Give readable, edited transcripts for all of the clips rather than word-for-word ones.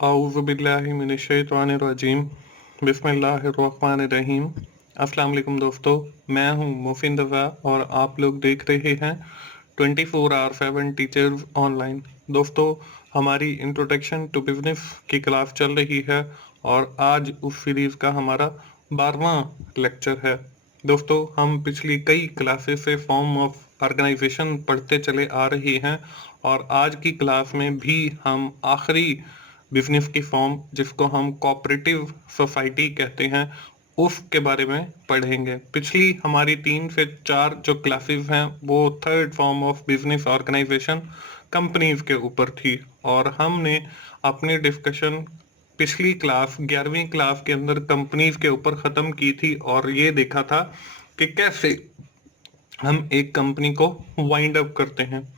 आऊज़ुबिल्लाहिमिनश्शैतानिर्रजीम बिस्मिल्लाहिर्रहमानिर्रहीम। अस्सलाम वालेकुम दोस्तों, मैं हूं मोफिन रज़ा और आप लोग देख रहे हैं 24/7 टीचर्स ऑनलाइन। दोस्तों, हमारी इंट्रोडक्शन टू बिजनेस की क्लास चल रही है और आज उस सीरीज़ का हमारा 12वां लेक्चर है। दोस्तों, हम पिछली कई क्लासेस से फॉर्म ऑफ ऑर्गेनाइजेशन पढ़ते चले आ रहे हैं और आज की क्लास में भी हम आखिरी बिजनेस की फॉर्म जिसको हम कोऑपरेटिव सोसाइटी कहते हैं उसके बारे में पढ़ेंगे। पिछली हमारी 3 से 4 जो क्लासेस हैं वो third form of business organization companies के ऊपर थी और हमने अपनी डिस्कशन पिछली क्लास 11वीं क्लास के अंदर कंपनीज के ऊपर ख़त्म की थी और ये देखा था कि कैसे हम एक कंपनी को वाइंड अप करते हैं।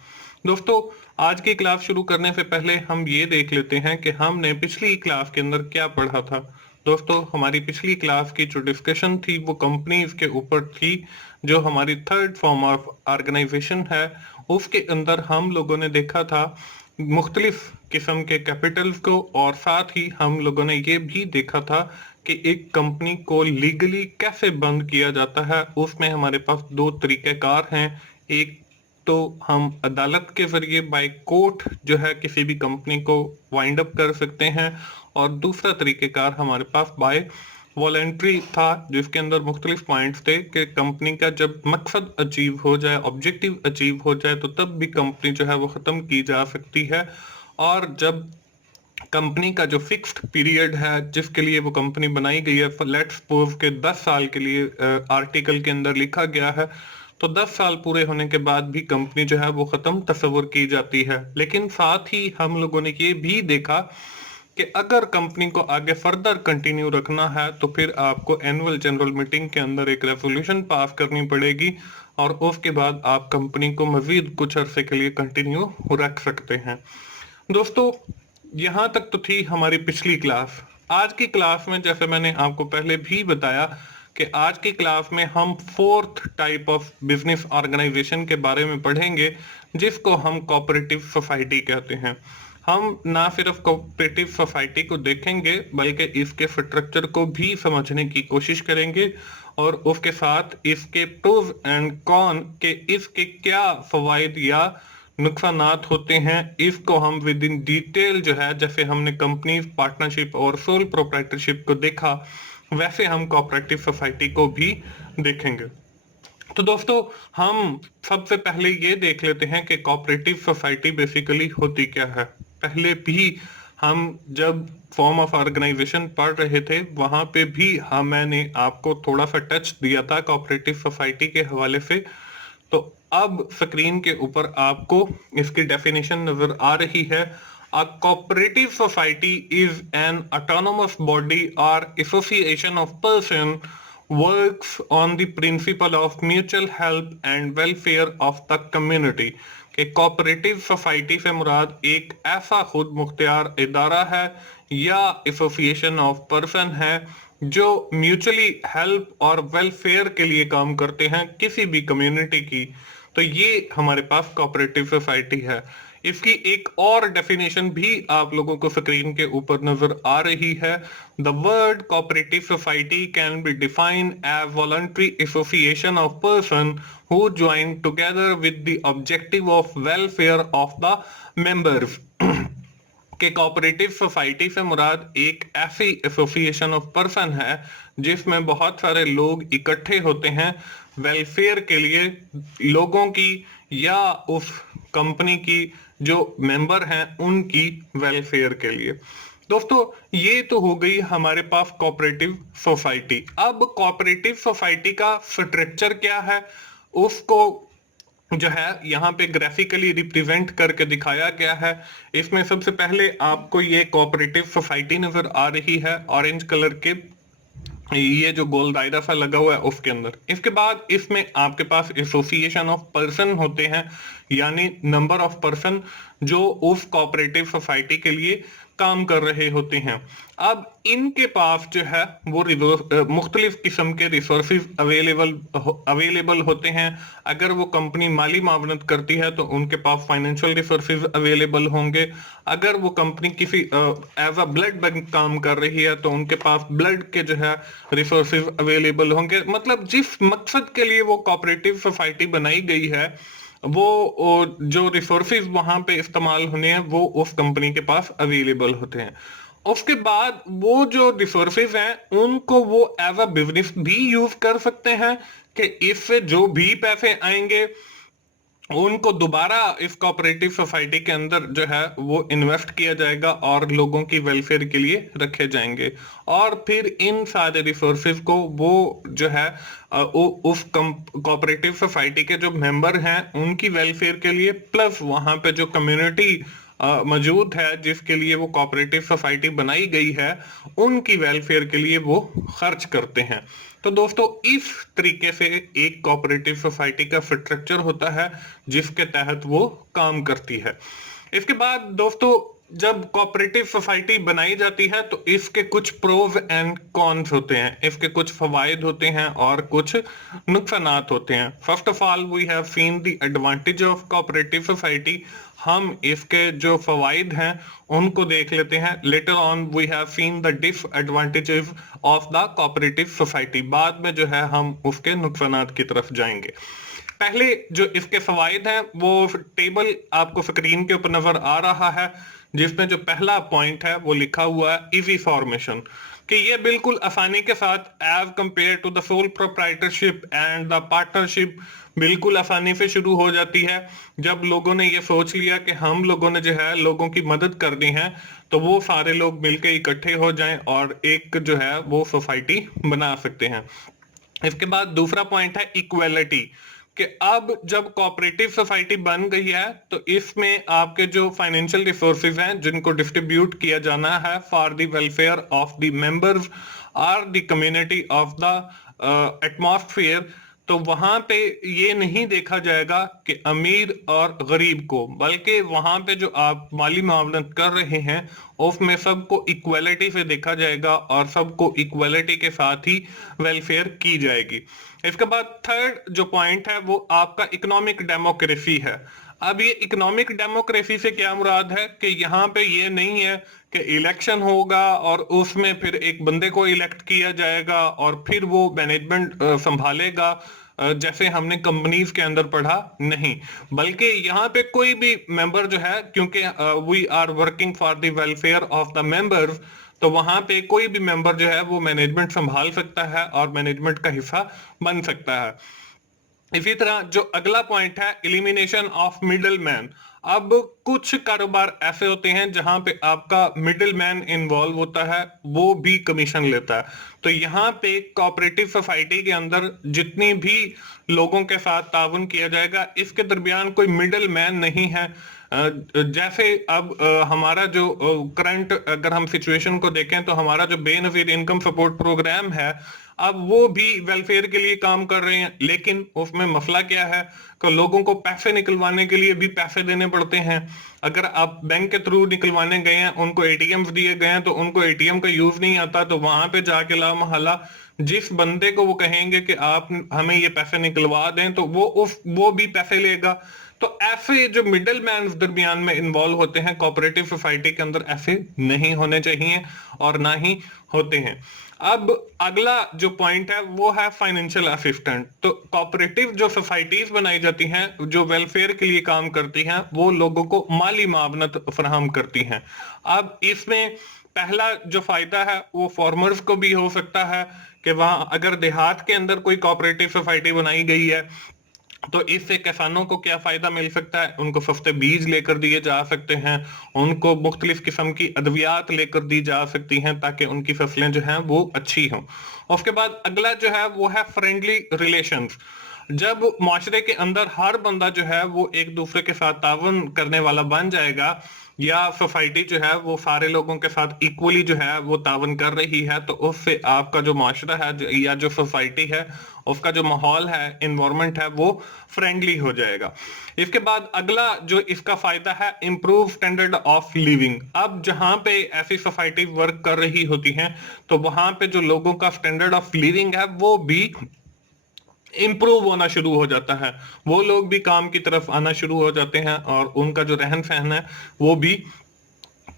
दोस्तों, आज की क्लास शुरू करने से पहले हम ये देख लेते हैं कि हमने पिछली क्लास के अंदर क्या पढ़ा था। दोस्तों, हमारी पिछली क्लास की जो डिस्कशन थी वो कंपनीज के ऊपर थी। जो हमारी थर्ड फॉर्म ऑफ ऑर्गेनाइजेशन है उसके अंदर हम लोगों ने देखा था मुख्तलिफ किस्म के कैपिटल्स को और साथ ही हम लोगों ने ये भी देखा था कि एक कंपनी को लीगली कैसे बंद किया जाता है। उसमें हमारे पास दो तरीक़ेकार हैं। एक तो हम अदालत के जरिए बाय कोर्ट जो है किसी भी कंपनी को वाइंड अप कर सकते हैं और दूसरा तरीक़ेकार हमारे पास बाय वॉलेंट्री था जिसके अंदर मुख्तलिफ पॉइंट्स थे कि कंपनी का जब मकसद अचीव हो जाए, ऑब्जेक्टिव अचीव हो जाए तो तब भी कंपनी जो है वो ख़त्म की जा सकती है। और जब कंपनी का जो फिक्स्ड पीरियड है जिसके लिए वो कंपनी बनाई गई है, लेट्स सपोज के 10 साल के लिए आर्टिकल के अंदर लिखा गया है, तो 10 साल पूरे होने के बाद भी कंपनी जो है वो ख़त्म तस्वुर की जाती है। लेकिन साथ ही हम लोगों ने ये भी देखा कि अगर कंपनी को आगे फर्दर कंटिन्यू रखना है तो फिर आपको एनुअल जनरल मीटिंग के अंदर एक रेजोल्यूशन पास करनी पड़ेगी और उसके बाद आप कंपनी को मजीद कुछ अरसे के लिए कंटिन्यू रख सकते हैं। दोस्तों, यहाँ तक तो थी हमारी पिछली क्लास। आज की क्लास में जैसे मैंने आपको पहले भी बताया कि आज की क्लास में हम fourth type of business organization के बारे में पढ़ेंगे जिसको हम कोऑपरेटिव सोसाइटी कहते हैं। हम ना सिर्फ कोऑपरेटिव सोसाइटी को देखेंगे बल्कि इसके स्ट्रक्चर को भी समझने की कोशिश करेंगे और उसके साथ इसके प्रोज एंड कॉन के इसके क्या फवायद या नुकसानात होते हैं इसको हम विद इन डिटेल जो है, जैसे हमने कंपनी पार्टनरशिप और सोल प्रोप्राइटरशिप को देखा वैसे हम कोऑपरेटिव सोसाइटी को भी देखेंगे। तो दोस्तों, हम सबसे पहले ये देख लेते हैं कि कोऑपरेटिव सोसाइटी बेसिकली होती क्या है। पहले भी हम जब फॉर्म ऑफ ऑर्गेनाइजेशन पढ़ रहे थे वहां पे भी मैंने आपको थोड़ा सा टच दिया था कोऑपरेटिव सोसाइटी के हवाले से। तो अब स्क्रीन के ऊपर आपको इसकी डेफिनेशन नजर आ रही है। A cooperative society is an autonomous body or association of persons works on the principle of mutual help and welfare of the community। कि कोऑपरेटिव सोसाइटी से मुराद एक ऐसा खुद मुख्तियार इदारा है या एसोसिएशन ऑफ पर्सन है जो म्यूचुअली हेल्प और वेलफेयर के लिए काम करते हैं किसी भी कम्युनिटी की। तो ये हमारे पास कोऑपरेटिव सोसाइटी है। इसकी एक और डेफिनेशन भी आप लोगों को स्क्रीन के ऊपर नजर आ रही है। The word cooperative society can be defined as voluntary association of person who join together with the objective of welfare of the members. कि कोऑपरेटिव सोसाइटी से मुराद एक ऐसी एसोसिएशन ऑफ पर्सन है जिसमें बहुत सारे लोग इकट्ठे होते हैं वेलफेयर के लिए, लोगों की या उस कंपनी की जो मेंबर हैं उनकी वेलफेयर के लिए। दोस्तों, ये तो हो गई हमारे पास कोऑपरेटिव सोसाइटी। अब कोऑपरेटिव सोसाइटी का स्ट्रक्चर क्या है उसको जो है यहाँ पे ग्राफिकली रिप्रेजेंट करके दिखाया गया है। इसमें सबसे पहले आपको ये कोऑपरेटिव सोसाइटी नजर आ रही है ऑरेंज कलर के, ये जो गोल दायरा सा लगा हुआ है उसके अंदर। इसके बाद इसमें आपके पास एसोसिएशन ऑफ पर्सन होते हैं यानी नंबर ऑफ पर्सन जो उस कोऑपरेटिव सोसाइटी के लिए काम कर रहे होते हैं। अब इनके पास जो है वो मुख्तलिफ किस्म के रिसोर्सेज अवेलेबल होते हैं। अगर वो कंपनी माली मावनत करती है तो उनके पास फाइनेंशियल रिसोर्सेज अवेलेबल होंगे। अगर वो कंपनी किसी एज अ ब्लड बैंक काम कर रही है तो उनके पास ब्लड के जो है रिसोर्सेज अवेलेबल होंगे। मतलब जिस मकसद के लिए वो कोऑपरेटिव सोसाइटी बनाई गई है, वो जो रिसोर्सेज वहां पे इस्तेमाल होने हैं वो उस कंपनी के पास अवेलेबल होते हैं। उसके बाद वो जो रिसोर्सेज हैं उनको वो एज अ बिजनेस भी यूज कर सकते हैं कि इससे जो भी पैसे आएंगे उनको दोबारा इस कोऑपरेटिव सोसाइटी के अंदर जो है वो इन्वेस्ट किया जाएगा और लोगों की वेलफेयर के लिए रखे जाएंगे। और फिर इन सारे रिसोर्सेज को वो जो है उस कोऑपरेटिव सोसाइटी के जो मेंबर हैं उनकी वेलफेयर के लिए, प्लस वहां पे जो कम्युनिटी मौजूद है जिसके लिए वो कोऑपरेटिव सोसाइटी बनाई गई है, उनकी वेलफेयर के लिए वो खर्च करते हैं। तो दोस्तों इस तरीके से एक कोऑपरेटिव सोसाइटी का स्ट्रक्चर होता है जिसके तहत वो काम करती है। इसके बाद दोस्तों जब कोऑपरेटिव सोसाइटी बनाई जाती है तो इसके कुछ प्रोज एंड कॉन्स होते हैं, इसके कुछ फवायद होते हैं और कुछ नुकसानात होते हैं। First of all we have seen the advantage of cooperative society. हम इसके जो फवायद हैं उनको देख लेते हैं। Later on we have seen the disadvantages of the cooperative society. बाद में जो है हम उसके नुकसानात की तरफ जाएंगे। पहले जो इसके फवायद हैं वो टेबल आपको स्क्रीन के ऊपर नजर आ रहा है, जिसमें जो पहला पॉइंट है वो लिखा हुआ है इजी फॉर्मेशन, कि ये बिल्कुल आसानी के साथ as compare to the sole proprietorship and the partnership बिल्कुल आसानी से शुरू हो जाती है। जब लोगों ने ये सोच लिया कि हम लोगों ने जो है लोगों की मदद करनी है तो वो सारे लोग मिलकर इकट्ठे हो जाएं और एक जो है वो सोसाइटी बना सकते हैं। इसके बाद दूसरा पॉइंट है इक्वेलिटी, कि अब जब कोऑपरेटिव सोसाइटी बन गई है तो इसमें आपके जो फाइनेंशियल रिसोर्सेज हैं जिनको डिस्ट्रीब्यूट किया जाना है for the welfare of the members और the community of the atmosphere, तो वहां पे ये नहीं देखा जाएगा कि अमीर और गरीब को, बल्कि वहां पे जो आप माली मामलत कर रहे हैं उसमें सबको इक्वलिटी से देखा जाएगा और सबको इक्वलिटी के साथ ही वेलफेयर की जाएगी। इसके बाद थर्ड जो पॉइंट है वो आपका इकोनॉमिक डेमोक्रेसी है। अब ये इकोनॉमिक डेमोक्रेसी से क्या मुराद है कि यहाँ पे ये नहीं है कि इलेक्शन होगा और उसमें फिर एक बंदे को इलेक्ट किया जाएगा और फिर वो मैनेजमेंट संभालेगा, जैसे हमने कंपनीज के अंदर पढ़ा, नहीं, बल्कि यहाँ पे कोई भी मेंबर जो है, क्योंकि we are working for the welfare of the members, तो वहां पे कोई भी मेंबर जो है वो मैनेजमेंट संभाल सकता है और मैनेजमेंट का हिस्सा बन सकता है। इसी तरह जो अगला पॉइंट है एलिमिनेशन ऑफ मिडल मैन। अब कुछ कारोबार ऐसे होते हैं जहां पे आपका मिडिल मैन इन्वॉल्व होता है, वो भी कमीशन लेता है। तो यहाँ पे कोऑपरेटिव सोसाइटी के अंदर जितनी भी लोगों के साथ ताउन किया जाएगा इसके दरमियान कोई मिडिल मैन नहीं है। जैसे अब हमारा जो करंट अगर हम सिचुएशन को देखें तो हमारा जो बेनजीर इनकम सपोर्ट प्रोग्राम है, अब वो भी वेलफेयर के लिए काम कर रहे हैं, लेकिन उसमें मसला क्या है कि लोगों को पैसे निकलवाने के लिए भी पैसे देने पड़ते हैं। अगर आप बैंक के थ्रू निकलवाने गए हैं, उनको एटीएम दिए गए हैं तो उनको एटीएम का यूज नहीं आता, तो वहां पे जाके ला मोहल्ला जिस बंदे को वो कहेंगे कि आप हमें ये पैसे निकलवा दें तो वो भी पैसे लेगा। तो ऐसे जो मिडिल मैन दरमियान में इन्वॉल्व होते हैं कोऑपरेटिव सोसाइटी के अंदर, ऐसे नहीं होने चाहिए और ना ही होते हैं। अब अगला जो पॉइंट है वो है फाइनेंशियल असिस्टेंट। तो कोऑपरेटिव जो सोसाइटीज बनाई जाती हैं जो वेलफेयर के लिए काम करती हैं वो लोगों को माली मावनत फराहम करती हैं। अब इसमें पहला जो फायदा है वो फार्मर्स को भी हो सकता है कि वहां अगर देहात के अंदर कोई कोऑपरेटिव सोसाइटी बनाई गई है तो इससे किसानों को क्या फायदा मिल सकता है, उनको सस्ते बीज लेकर दिए जा सकते हैं, उनको मुख्तलिफ किस्म की अद्वियात लेकर दी जा सकती हैं ताकि उनकी फसलें जो हैं वो अच्छी हों। उसके बाद अगला जो है वो है फ्रेंडली रिलेशंस। जब माशरे के अंदर हर बंदा जो है वो एक दूसरे के साथ तावन करने वाला बन जाएगा या सोसाइटी जो है वो सारे लोगों के साथ इक्वली जो है वो तावन कर रही है, तो उससे आपका जो माशरा है या जो सोसाइटी है उसका जो माहौल है, इन्वायरमेंट है, वो फ्रेंडली हो जाएगा। इसके बाद अगला जो इसका फायदा है, इंप्रूव स्टैंडर्ड ऑफ लिविंग। अब जहां पे ऐसी सोसाइटी वर्क कर रही होती हैं तो वहां पे जो लोगों का स्टैंडर्ड ऑफ लिविंग है वो भी इंप्रूव होना शुरू हो जाता है। वो लोग भी काम की तरफ आना शुरू हो जाते हैं और उनका जो रहन सहन है वो भी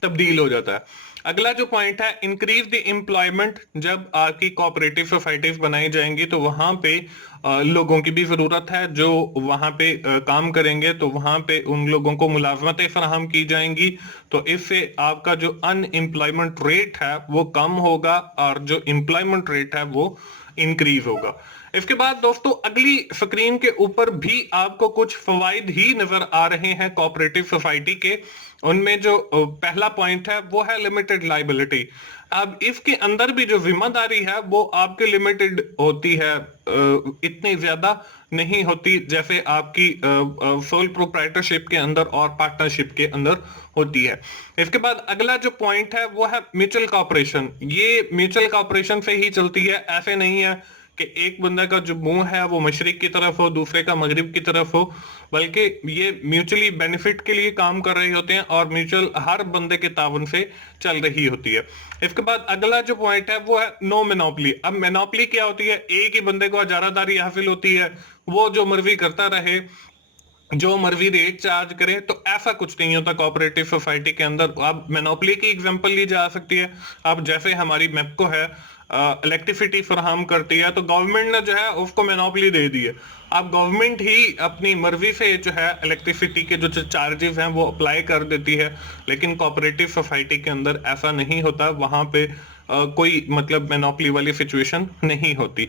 तब्दील हो जाता है। अगला जो पॉइंट है, इंक्रीज द एम्प्लॉयमेंट। जब आपकी कोऑपरेटिव सोसाइटीज बनाई जाएंगी तो वहां पे लोगों की भी जरूरत है जो वहां पे काम करेंगे, तो वहां पे उन लोगों को मुलाजमतें फराहम की जाएंगी। तो इससे आपका जो अनएम्प्लॉयमेंट रेट है वो कम होगा और जो एम्प्लॉयमेंट रेट है वो इंक्रीज होगा। इसके बाद दोस्तों अगली स्क्रीन के ऊपर भी आपको कुछ फवाइद ही नजर आ रहे हैं कोऑपरेटिव सोसाइटी के। उनमें जो पहला पॉइंट है वो है लिमिटेड लाइबिलिटी। अब इसके अंदर भी जो जिम्मेदारी है वो आपके लिमिटेड होती है, इतनी ज्यादा नहीं होती जैसे आपकी सोल प्रोप्राइटरशिप के अंदर और पार्टनरशिप के अंदर होती है। इसके बाद अगला जो पॉइंट है वो है म्यूचुअल कॉपरेशन। ये म्यूचुअल कॉपरेशन से ही चलती है, ऐसे नहीं है कि एक बंदा का जो मुंह है वो मशरिक की तरफ हो, दूसरे का मगरिब की तरफ हो, बल्कि ये म्यूचुअली बेनिफिट के लिए काम कर रहे होते हैं और म्यूचुअल हर बंदे के तावन से चल रही होती है। इसके बाद अगला जो पॉइंट है वो है नो मोनोपोली। अब मोनोपोली क्या होती है? एक ही बंदे को इजारादारी हासिल होती है, वो जो मर्जी करता रहे, जो मर्जी रेट चार्ज करे। तो ऐसा कुछ नहीं होता कोऑपरेटिव सोसाइटी के अंदर। अब मोनोपोली की एग्जांपल ली जा सकती है। अब जैसे हमारी मेपको है, इलेक्ट्रिसिटी फराहम करती है, तो गवर्नमेंट ने जो है उसको मोनोपोली दे दी है। अब गवर्नमेंट ही अपनी मर्जी से जो है इलेक्ट्रिसिटी के जो चार्जेस हैं वो अप्लाई कर देती है, लेकिन कोऑपरेटिव सोसाइटी के अंदर ऐसा नहीं होता। वहां पे कोई मतलब मोनोपोली वाली सिचुएशन नहीं होती।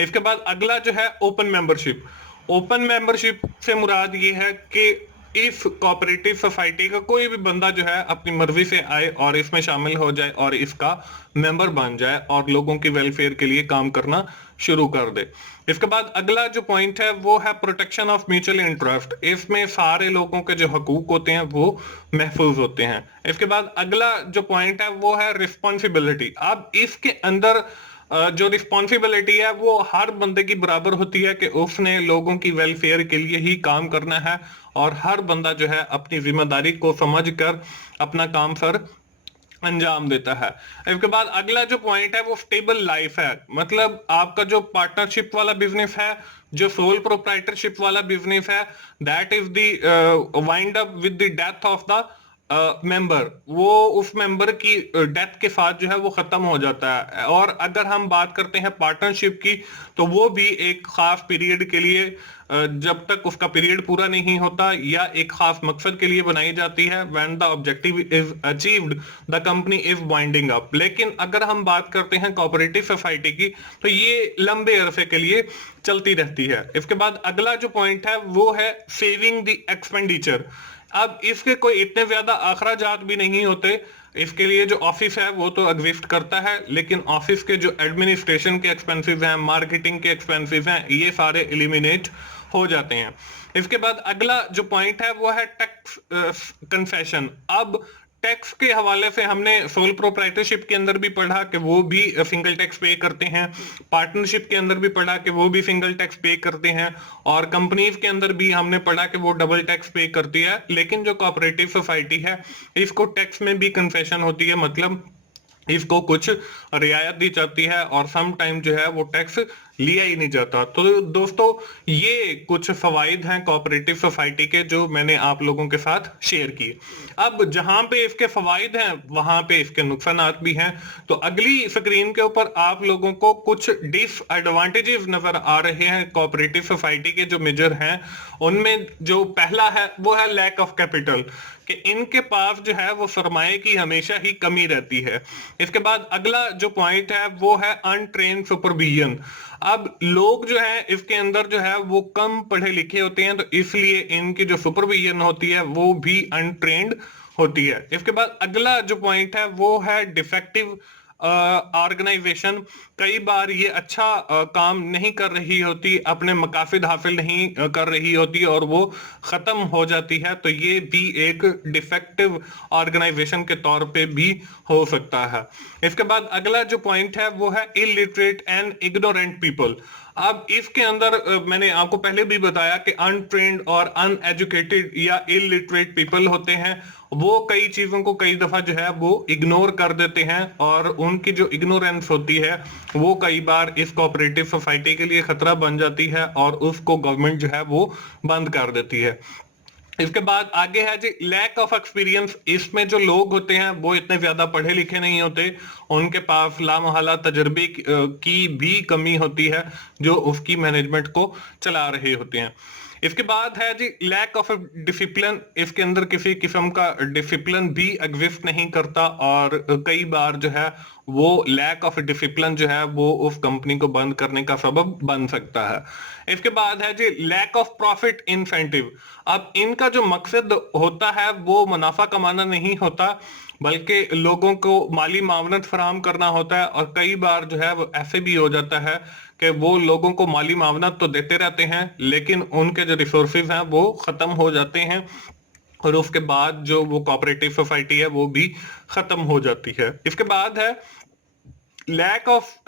इसके बाद अगला जो है ओपन मेंबरशिप। ओपन मेंबरशिप से मुराद ये है कि इस कोऑपरेटिव सोसाइटी का कोई भी बंदा जो है अपनी मर्जी से आए और इसमें शामिल हो जाए और इसका मेंबर बन जाए और लोगों की वेलफेयर के लिए काम करना शुरू कर दे। इसके बाद अगला जो पॉइंट है वो है प्रोटेक्शन ऑफ म्यूचुअल इंटरेस्ट। इसमें सारे लोगों के जो हकूक होते हैं वो महफूज होते हैं। इसके बाद अगला जो पॉइंट है वो है रिस्पॉन्सिबिलिटी। अब इसके अंदर जो रिस्पॉन्सिबिलिटी है वो हर बंदे की बराबर होती है कि उसने लोगों की वेलफेयर के लिए ही काम करना है और हर बंदा जो है अपनी जिम्मेदारी को समझकर अपना काम सर अंजाम देता है। इसके बाद अगला जो पॉइंट है वो स्टेबल लाइफ है। मतलब आपका जो पार्टनरशिप वाला बिजनेस है, जो सोल प्रोप्राइटरशिप वाला बिजनेस है, that is the wind up with the death of the member. वो उस मेंबर की डेथ के साथ जो है वो खत्म हो जाता है। और अगर हम बात करते हैं पार्टनरशिप की, तो वो भी एक खास पीरियड के लिए, जब तक उसका पीरियड पूरा नहीं होता या एक खास मकसद के लिए बनाई जाती है। When the objective is achieved the company is winding up. लेकिन अगर हम बात करते हैं कोऑपरेटिव सोसाइटी की, तो ये लंबे अरसे के लिए चलती रहती है। इसके बाद अगला जो पॉइंट है वो है सेविंग द एक्सपेंडिचर। अब इसके कोई इतने ज्यादा अखराजात भी नहीं होते। इसके लिए जो ऑफिस है वो तो एग्जिस्ट करता है, लेकिन ऑफिस के जो एडमिनिस्ट्रेशन के एक्सपेंसेस हैं, मार्केटिंग के एक्सपेंसेस हैं, ये सारे एलिमिनेट हो जाते हैं। इसके बाद अगला जो पॉइंट है वो है टैक्स कंसेशन। अब टैक्स के हवाले से हमने सोल प्रोप्राइटरशिप के अंदर भी पढ़ा कि वो भी सिंगल टैक्स पे करते हैं, पार्टनरशिप के अंदर भी पढ़ा कि वो भी सिंगल टैक्स पे करते हैं, और कंपनीज के अंदर भी हमने पढ़ा कि वो डबल टैक्स पे करती है। लेकिन जो कोऑपरेटिव सोसाइटी है इसको टैक्स में भी कंसेशन होती है, मतलब इसको कुछ रियायत दी जाती है और सम टाइम जो है वो टैक्स लिया ही नहीं जाता। तो दोस्तों ये कुछ फवाइद हैं कोऑपरेटिव सोसाइटी के जो मैंने आप लोगों के साथ शेयर किए। अब जहां पे इसके फवाइद हैं वहां पे इसके नुकसानात भी हैं। तो अगली स्क्रीन के ऊपर आप लोगों को कुछ डिसएडवांटेजेस नजर आ रहे हैं कोऑपरेटिव सोसाइटी के जो मेजर हैं। उनमें जो पहला है वो है लैक ऑफ कैपिटल, कि इनके पास जो है वो सरमाए की हमेशा ही कमी रहती है। इसके बाद अगला जो पॉइंट है वो है अनट्रेन्ड सुपरविजन। अब लोग जो है इसके अंदर जो है वो कम पढ़े लिखे होते हैं, तो इसलिए इनकी जो सुपरविजन होती है वो भी अनट्रेन्ड होती है। इसके बाद अगला जो पॉइंट है वो है डिफेक्टिव ऑर्गेनाइजेशन। कई बार ये अच्छा काम नहीं कर रही होती, अपने मकासद हासिल नहीं कर रही होती और वो खत्म हो जाती है। तो ये भी एक डिफेक्टिव ऑर्गेनाइजेशन के तौर पे भी हो सकता है। इसके बाद अगला जो पॉइंट है वो है इलिटरेट एंड इग्नोरेंट पीपल। अब इसके अंदर मैंने आपको पहले भी बताया कि अनट्रेन्ड और अनएजुकेटेड या इलिटरेट पीपल होते हैं, वो कई चीजों को कई दफा जो है वो इग्नोर कर देते हैं, और उनकी जो इग्नोरेंस होती है वो कई बार इस कोऑपरेटिव सोसाइटी के लिए खतरा बन जाती है और उसको गवर्नमेंट जो है वो बंद कर देती है। इसके बाद आगे है जी लैक ऑफ एक्सपीरियंस। इसमें जो लोग होते हैं वो इतने ज्यादा पढ़े लिखे नहीं होते, उनके पास लामहला तजर्बे की भी कमी होती है जो उसकी मैनेजमेंट को चला रहे होते हैं। इसके बाद है जी लैक ऑफ डिसिप्लिन। इसके अंदर किसी किस्म का डिसिप्लिन भी एग्जिस्ट नहीं करता, और कई बार जो है वो लैक ऑफ डिसिप्लिन जो है वो उस कंपनी को बंद करने का सबब बन सकता है। इसके बाद है जी लैक ऑफ प्रॉफिट इंसेंटिव। अब इनका जो मकसद होता है वो मुनाफा कमाना नहीं होता, बल्कि लोगों को माली मावनत फराहम करना होता है, और कई बार जो है वो ऐसे भी हो जाता है कि वो लोगों को माली मावनत तो देते रहते हैं लेकिन उनके जो रिसोर्सेज हैं वो खत्म हो जाते हैं, और उसके बाद जो वो कोऑपरेटिव सोसाइटी है वो भी खत्म हो जाती है। इसके बाद है लैक ऑफ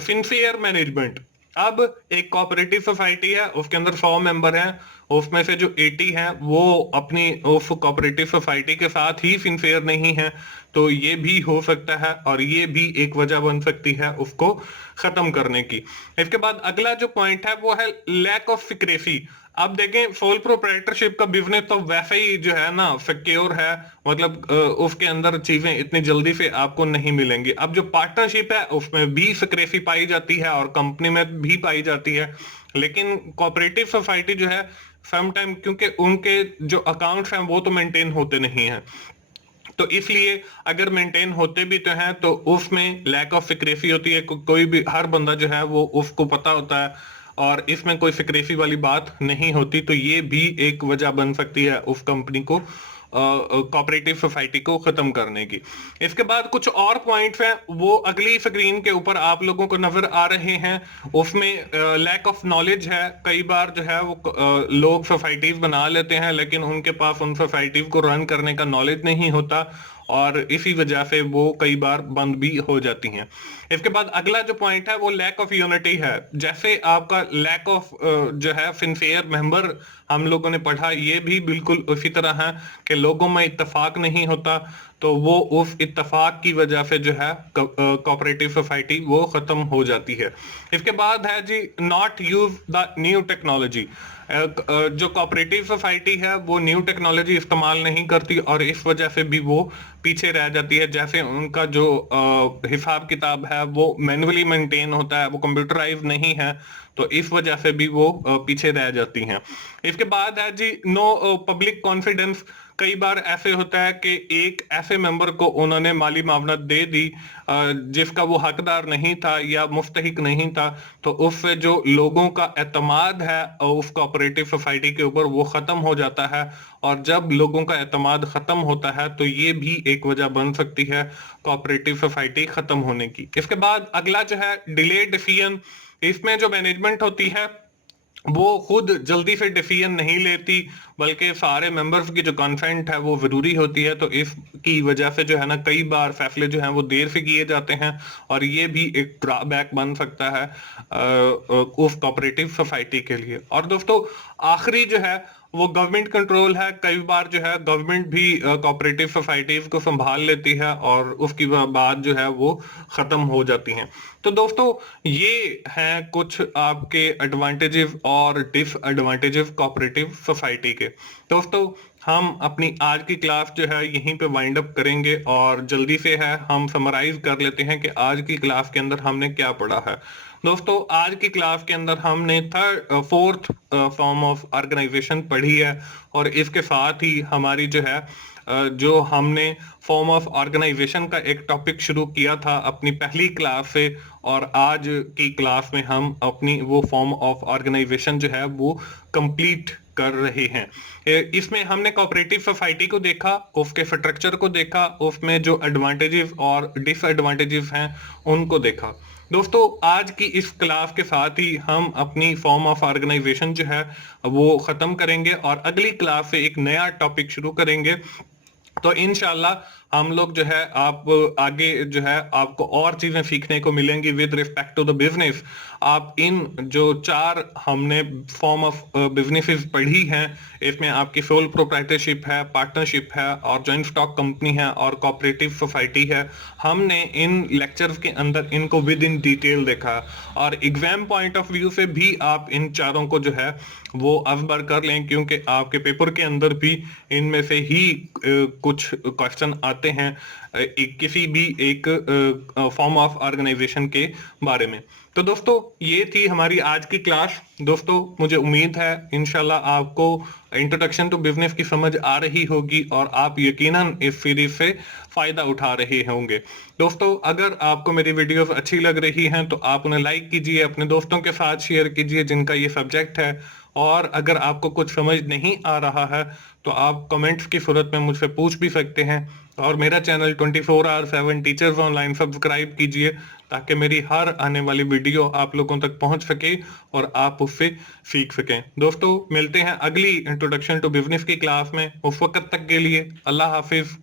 सिंसियर मैनेजमेंट। अब एक कोऑपरेटिव सोसाइटी है, उसके अंदर 100 मेंबर हैं, उसमें से जो 80 हैं वो अपनी उस कोऑपरेटिव सोसाइटी के साथ ही सिंसियर नहीं है, तो ये भी हो सकता है और ये भी एक वजह बन सकती है उसको खत्म करने की। इसके बाद अगला जो पॉइंट है वो है लैक ऑफ सिक्रेसी। अब देखें सोल प्रोप्राइटरशिप का बिजनेस तो वैसे ही जो है ना सिक्योर है, मतलब उसके अंदर चीजें इतनी जल्दी से आपको नहीं मिलेंगी। अब जो पार्टनरशिप है उसमें भी सिक्रेसी पाई जाती है और कंपनी में भी पाई जाती है, लेकिन कोऑपरेटिव सोसाइटी जो है सम टाइम क्योंकि उनके जो अकाउंट्स हैं वो तो मेंटेन होते नहीं हैं, तो इसलिए अगर मेंटेन होते भी तो हैं तो उसमें लैक ऑफ सिक्रेसी होती है। कोई भी हर बंदा जो है वो उसको पता होता है, और इसमें कोई सिक्रेसी वाली बात नहीं होती, तो ये भी एक वजह बन सकती है उस कंपनी को कोऑपरेटिव सोसाइटी को खत्म करने की। इसके बाद कुछ और पॉइंट्स हैं वो अगली स्क्रीन के ऊपर आप लोगों को नजर आ रहे हैं। उसमें लैक ऑफ नॉलेज है, कई बार जो है वो लोग सोसाइटीज बना लेते हैं लेकिन उनके पास उन सोसाइटीज को रन करने का नॉलेज नहीं होता, और इसी वजह से वो कई बार बंद भी हो जाती हैं। इसके बाद अगला जो पॉइंट है वो लैक ऑफ यूनिटी है। जैसे आपका लैक ऑफ जो है सिंसियर मेंबर हम लोगों ने पढ़ा, ये भी बिल्कुल उसी तरह है कि लोगों में इत्तेफाक नहीं होता, तो वो उस इत्तेफाक की वजह से जो है कोऑपरेटिव सोसाइटी वो खत्म हो जाती है। इसके बाद है G not use the new technology. जो कोऑपरेटिव सोसाइटी है वो न्यू टेक्नोलॉजी इस्तेमाल नहीं करती और इस वजह से भी वो पीछे रह जाती है। जैसे उनका जो हिसाब किताब है वो मैन्युअली मेंटेन होता है, वो कंप्यूटराइज नहीं है, तो इस वजह से भी वो पीछे रह जाती हैं। इसके बाद है जी नो पब्लिक कॉन्फिडेंस। कई बार ऐसे होता है कि एक ऐसे मेंबर को उन्होंने माली मावनत दे दी जिसका वो हकदार नहीं था या मुस्तहिक नहीं था, तो उससे जो लोगों का एतमाद है उस कोऑपरेटिव सोसाइटी के ऊपर वो खत्म हो जाता है, और जब लोगों का एतमाद खत्म होता है तो ये भी एक वजह बन सकती है कोऑपरेटिव सोसाइटी खत्म होने की। इसके बाद अगला जो है डिले डिसीजन। इसमें जो मैनेजमेंट होती है वो खुद जल्दी से डिसीजन नहीं लेती, बल्कि सारे मेंबर्स की जो कंसेंट है वो जरूरी होती है, तो इसकी वजह से जो है ना कई बार फैसले जो हैं वो देर से किए जाते हैं, और ये भी एक ड्रॉबैक बन सकता है उस कोऑपरेटिव सोसाइटी के लिए। और दोस्तों आखिरी जो है वो गवर्नमेंट कंट्रोल है। कई बार जो है गवर्नमेंट भी कोऑपरेटिव सोसाइटीज को संभाल लेती है और उसकी बाद जो है वो खत्म हो जाती हैं। तो दोस्तों ये हैं कुछ आपके एडवांटेजेस और डिसएडवांटेजेस कोऑपरेटिव सोसाइटी के। दोस्तों हम अपनी आज की क्लास जो है यहीं पे वाइंड अप करेंगे, और जल्दी से है हम समराइज कर लेते हैं कि आज की क्लास के अंदर हमने क्या पढ़ा है। दोस्तों आज की क्लास के अंदर हमने फोर्थ फॉर्म ऑफ ऑर्गेनाइजेशन पढ़ी है, और इसके साथ ही हमारी जो है जो हमने फॉर्म ऑफ ऑर्गेनाइजेशन का एक टॉपिक शुरू किया था अपनी पहली क्लास से, और आज की क्लास में हम अपनी वो फॉर्म ऑफ ऑर्गेनाइजेशन जो है वो कंप्लीट कर रहे हैं। इसमें हमने कोऑपरेटिव सोसाइटी को देखा, उसके स्ट्रक्चर को देखा, उसमें जो एडवांटेजेस और डिसएडवांटेजेस हैं उनको देखा। दोस्तों आज की इस क्लास के साथ ही हम अपनी फॉर्म ऑफ ऑर्गेनाइजेशन जो है वो खत्म करेंगे और अगली क्लास से एक नया टॉपिक शुरू करेंगे। तो इंशाल्लाह हम लोग जो है आप आगे जो है आपको और चीजें सीखने को मिलेंगी with respect to the business, आप इन जो 4 हमने फॉर्म ऑफ बिजनेसेस पढ़ी हैं, इसमें आपकी सोल प्रोप्राइटरशिप है, पार्टनरशिप है और जॉइंट स्टॉक कंपनी है और कोऑपरेटिव सोसाइटी है, हमने इन लेक्चर्स के अंदर इनको विद इन डिटेल देखा। और एग्जाम पॉइंट ऑफ व्यू से भी आप इन चारों को जो है वो अवबर कर लें, क्योंकि आपके पेपर के अंदर भी इनमें से ही कुछ क्वेश्चन आते हैं किसी भी एक फॉर्म ऑफ ऑर्गेनाइजेशन के बारे में। तो दोस्तों ये थी हमारी आज की क्लास। दोस्तों मुझे उम्मीद है इंशाल्लाह आपको इंट्रोडक्शन टू बिजनेस की समझ आ रही होगी और आप यकीनन इस सीरीज से फायदा उठा रहे होंगे। दोस्तों अगर आपको मेरी वीडियोस अच्छी लग रही हैं तो आप उन्हें लाइक कीजिए, अपने दोस्तों के साथ शेयर कीजिए जिनका ये सब्जेक्ट है। और अगर आपको कुछ समझ नहीं आ रहा है तो आप कमेंट्स की सूरत में मुझसे पूछ भी सकते हैं। और मेरा चैनल 24/7 टीचर्स ऑनलाइन सब्सक्राइब कीजिए ताकि मेरी हर आने वाली वीडियो आप लोगों तक पहुंच सके और आप उससे सीख सकें। दोस्तों मिलते हैं अगली इंट्रोडक्शन टू बिजनेस की क्लास में। उस वक्त तक के लिए अल्लाह हाफिज।